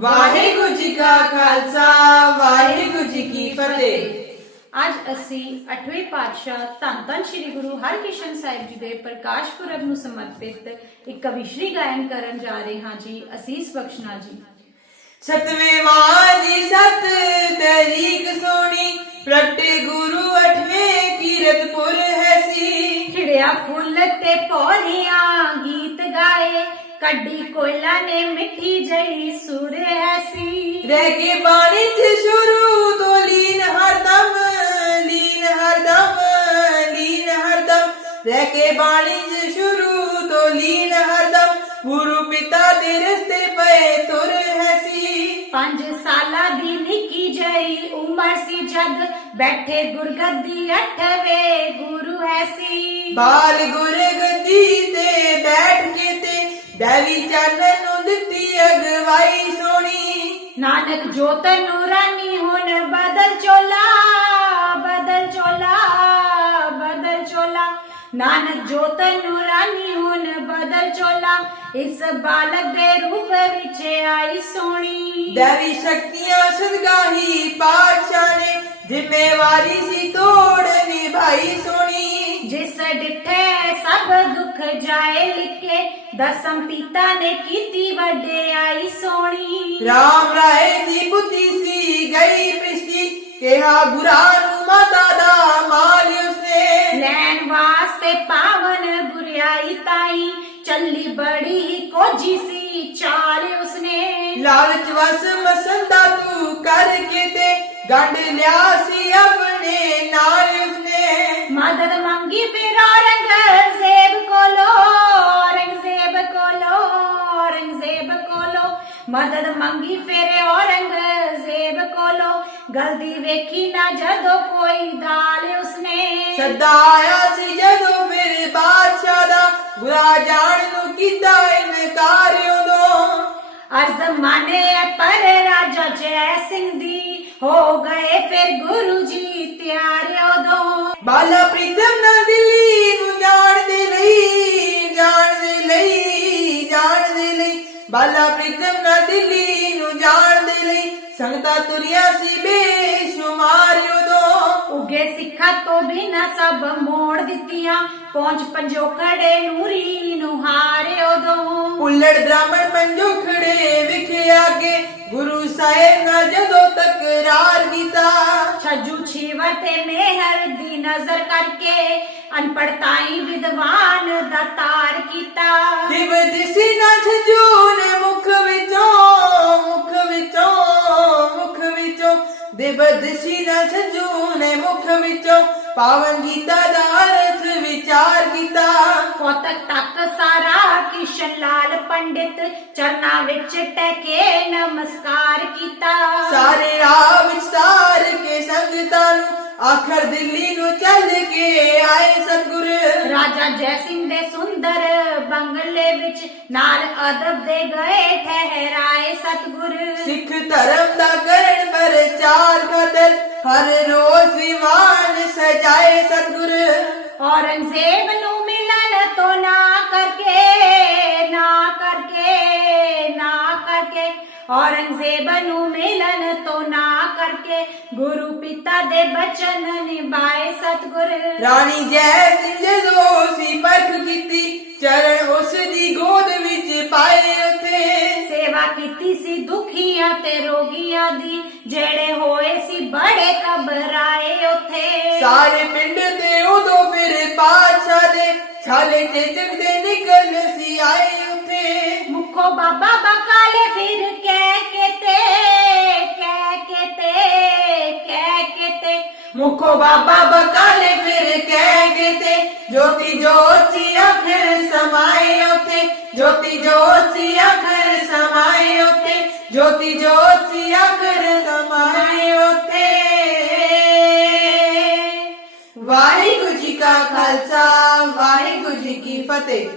ਵਾਹਿਗੁਰੂ ਜੀ ਕਾ ਖਾਲਸਾ ਵਾਹਿਗੁਰੂ ਜੀ ਕੀ ਫਤਿਹ। ਅੱਜ ਅਸੀਂ 8ਵੇਂ ਪਾਤਸ਼ਾਹ ਧੰਨ ਧੰਨ ਸ੍ਰੀ ਗੁਰੂ ਹਰਕ੍ਰਿਸ਼ਨ ਸਾਹਿਬ ਜੀ ਦੇ ਪ੍ਰਕਾਸ਼ ਪੁਰਬ ਨੂੰ ਸਮਰਪਿਤ ਇੱਕ ਕਵਿਸ਼ਰੀ ਗਾਇਨ ਕਰਨ ਜਾ ਰਹੇ ਹਾਂ ਜੀ ਅਸੀਸ ਬਖਸ਼ਣਾ ਜੀ। ਸਤਵੇਂ ਮਾਂ ਦੀ ਸਤ ਤਰੀਕ ਸੋਣੀ ਪ੍ਰਗਟੇ ਗੁਰੂ ਅਠਵੇਂ ਕੀਰਤਪੁਰ ਹੈ ਸੀ। ਖਿੜਿਆ ਫੁੱਲ ਤੇ ਗੀਤ ਗਾਏ ਕੱਢੀ ਕੋਇਲਾ ਨੇ ਮਿੱਠੀ ਜਈ ਸੁਰ ਐਸੀ ਰਹਿ ਕੇ ਬਾਣੀ ਚ ਸ਼ੁਰੂ ਤੋਂ ਲੀਨ ਹਰਦਮ ਲੀਨ ਹਰਦਮ ਲੀਨ ਹਰਦਮ ਰਹਿ ਕੇ ਬਾਣੀ ਚ ਸ਼ੁਰੂ ਤੋਂ ਲੀਨ ਹਰਦਮ ਗੁਰੂ ਪਿਤਾ ਦੇ ਰਸਤੇ ਪਏ ਤੁਰ ਹੈ ਸੀ। ਪੰਜ ਸਾਲਾਂ ਦੀ ਨਿੱਕੀ ਜਈ ਉਮਰ ਸੀ ਜਦ ਬੈਠੇ ਗੁਰਗੱਦੀ ਅਠਵੇਂ ਗੁਰੂ ਐਸੀ ਬਾਲ ਗੁਰ ਗੱਦੀ ਤੇ ਬੈਠ ਦੇਵੀ ਚਾਨਣ ਨੂੰ ਦਿੱਤੀ ਅਗਵਾਈ ਸੋਣੀ ਨਾਨਕ ਜੋਤ ਨੂਰਾਨੀ ਹੁਣ ਬਦਲ ਚੋਲਾ ਬਦਲ ਚੋਲਾ ਬਦਲ ਚੋਲਾ। ਨਾਨਕ ਜੋਤ ਨੂਰਾਨੀ ਹੁਣ ਬਦਲ ਚੋਲਾ। ਇਸ ਬਾਲਕ ਦੇ ਰੂਪ ਵਿੱਚ ਆਈ ਸੋਣੀ ਦੇਵੀ ਸ਼ਕਤੀਆਂ ਸਦਗਾਹੀ ਪਾਤਸ਼ਾਹ ਨੇ ਜ਼ਿੰਮੇਵਾਰੀ ਸੀ ਤੋੜ ਨਿਭਾਈ ਸੋਣੀ ਜਿਸ ਡਿਠੇ ਸਭ ਦੁੱਖ ਜਾਏ ਲਿਖੇ ਦਸਮ ਪਿਤਾ ਨੇ ਕੀਤੀ ਵਡਿਆਈ ਸੋਹਣੀ। ਰਾਮ ਰਾਏ ਦੀ ਬੁੱਧੀ ਸੀ ਗਈ ਪ੍ਰਿਸ਼ਟੀ ਕਿਹਾ ਗੁਰਾਂ ਨੂੰ ਮਾਤਾ ਦਾ ਮਾਲ ਉਸਨੇ। ਲੈਣ ਵਾਸਤੇ ਪਾਵਨ ਗੁਰਿਆਈ ਤਾਈ ਚੱਲੀ ਬੜੀ ਕੋਜੀ ਸੀ ਚਾਲ ਉਸਨੇ। ਲਾਲਚ ਵਸ ਮਸੰਦਾ ਤੂੰ ਕਰਕੇ ਤੇ ਗੰਢ ਲਿਆ ਸੀ ਆਪਣੇ ਨਾਲ ਉਸਨੇ। ਮਦਦ ਮੰਗੀ ਫਿਰ ਔਰੰਗਜ਼ੇਬ ਮਦਦ ਮੰਗੀ ਫਿਰ ਔਰੰਗਜ਼ੇਬ ਕੋਲੋ। ਗਲਤੀ ਵੇਖੀ ਨਾ ਜਦੋਂ ਕੋਈ ਦਾਲ ਉਸਨੇ। ਸਦਾ ਆਇਆ ਸੀ ਜਦੋਂ ਮੇਰੇ ਬਾਦਸ਼ਾਹ ਦਾ ਬੁਰਾ ਜਾਣ ਨੂੰ ਕੀਤਾ ਇਨਕਾਰ ਉਦੋਂ। ਅਰਜ਼ ਮਾਨੇ ਪਰ ਰਾਜਾ ਜੈ ਸਿੰਘ ਦੀ ਹੋ ਗਏ ਫਿਰ ਗੁਰੂ ਜੀ ਤਿਆਰ ਦਿੱਲੀ ਨੂੰ ਜਾਣ ਦੇ ਲਈ ਸੰਗਤਾਂ ਤੁਰਿਆ ਸੀ ਬੇਸ਼ੁਮਾਰ ਉਦੋਂ। ਉਗੇ ਸਿੱਖਾਂ ਤੋਂ ਬਿਨਾ ਸਭ ਮੋੜ ਦਿੱਤੀਆਂ ਪਹੁੰਚ ਪੰਜੋਖੜੇ ਨੂਰੀ ਨੂੰ ਹਾਰੇ ਉਦੋਂ। ਉਲੜ ਬ੍ਰਾਹਮਣ ਪੰਜੋਖੜੇ ਵਿਖੇ ਆਗੇ ਗੁਰੂ ਸਾਹਿਬ ਨਾਲ ਜਦੋਂ ਤਕਰਾਰ ਕੀਤਾ। ਛੱਜੂ ਛੀਵਰ ਤੇ ਮਿਹਰ ਦੀ ਨਜ਼ਰ ਕਰਕੇ ਅਨਪੜਤਾਈ ਵਿਦਵਾਨ ਦਾ ਤਾਰ ਕੀਤਾ। ਦਿਵ ਦਿਸੀ ਨਾ ਛਜੂਨ ਦਿਵ ਦਿਸੀ ਨਾ ਛਜੂਨ ਮੁਖ ਵਿੱਚੋਂ। ਪਾਵਨ ਗੀਤਾ ਦਾ ਅਰਥ ਵਿਚਾਰ ਕੀਤਾ। ਕੋਤਕ ਤੱਕ ਸਾਰਾ ਕਿਸ਼ਨ ਲਾਲ ਪੰਡਿਤ ਚਰਨਾਂ ਵਿੱਚ ਟੈਕੇ ਨਮਸਕਾਰ ਕੀਤਾ। ਸਾਰੇ ਰਾਹ ਵਿੱਚ ਸਾਰ ਕੇ ਸੰਗਤਾਂ ਨੂੰ ਆਖਰ ਦਿੱਲੀ ਨੂੰ ਚੱਲ ਕੇ ਆਏ ਸਤਿਗੁਰ। ਰਾਜਾ ਜੈ ਸਿੰਘ ਦੇ ਸੁੰਦਰ ਬੰਗਲੇ ਵਿੱਚ ਨਾਲ ਅਦਬ ਦੇ ਗਏ ਠਹਿਰਾਏ ਸਤਗੁਰ। ਸਿੱਖ ਧਰਮ ਪ੍ਰਚਾਰ ਕਦਰ ਹਰ ਰੋਜ਼ ਵਿਵਾਨ ਸਜਾਏ ਸਤਿਗੁਰ। ਔਰੰਗਜ਼ੇਬ ਨੂੰ ਮਿਲਣ ਤੋਂ ਨਾ ਕਰਕੇ ਨਾ ਕਰਕੇ ਨਾ ਕਰਕੇ। ਔਰੰਗਜ਼ੇਬ ਨੂੰ ਮਿਲਣ ਤੋਂ ਨਾ ਕਰਕੇ ਗੁਰੂ ਪਿਤਾ ਦੇ ਬਚਨ ਨਿਭਾਏ ਸਤਗੁਰ। ਰਾਣੀ ਜੈ ਸਿੰਘ ਜਦੋਂ ਸੀ ਪਰਖ ਕੀਤੀ ਚਰਨ ਉਸ ਦੀ ਗੋਦ ਵਿੱਚ ਪਾਏ ਉਤੇ। ਸੇਵਾ ਕੀਤੀ ਸੀ ਦੁਖੀਆਂ ਤੇ ਰੋਗੀਆਂ ਦੀ ਜਿਹੜੇ ਹੋਏ ਸੀ ਬੜੇ ਘਬਰਾਏ ਉਥੇ। ਸਾਰੇ ਪਿੰਡ ਤੇ ਉਦੋਂ ਫਿਰ ਪਾਤਸ਼ਾਹ ਦੇ ਛਾਲੇ ਤੇ ਜਗਦੇ ਨਿਕਲ ਸੀ ਆਏ ਉਥੇ। ਮੁਖੋ ਬਾਬਾ ਬਕਾਲੇ ਫਿਰ ਕਹਿ ਕੇ ਤੇ ਕਹਿ ਕੇ ਤੇ ਕਹਿ ਕੇ ਤੇ। ਮੁਖੋ ਬਾਬਾ ਬਕਾਲੇ ਫਿਰ ਕਹਿ ਗਏ ਤੇ ਜੋਤੀ ਜੋਤ ਸੀ ਅਖਰ ਸਮਾਏ ਜੋਤੀ ਜੋਤੀ ਸੀ ਅਖਰ ਸਮਾਏ ਉਥੇ ਜੋਤੀ ਜੋਤ ਸੀ ਅਖਰ ਸਮਾਏ ਉਥੇ ਵਾਹਿਗੁਰੂ ਜੀ ਕਾ ਖਾਲਸਾ, ਵਾਹਿਗੁਰੂ ਜੀ ਕੀ ਫਤਿਹ।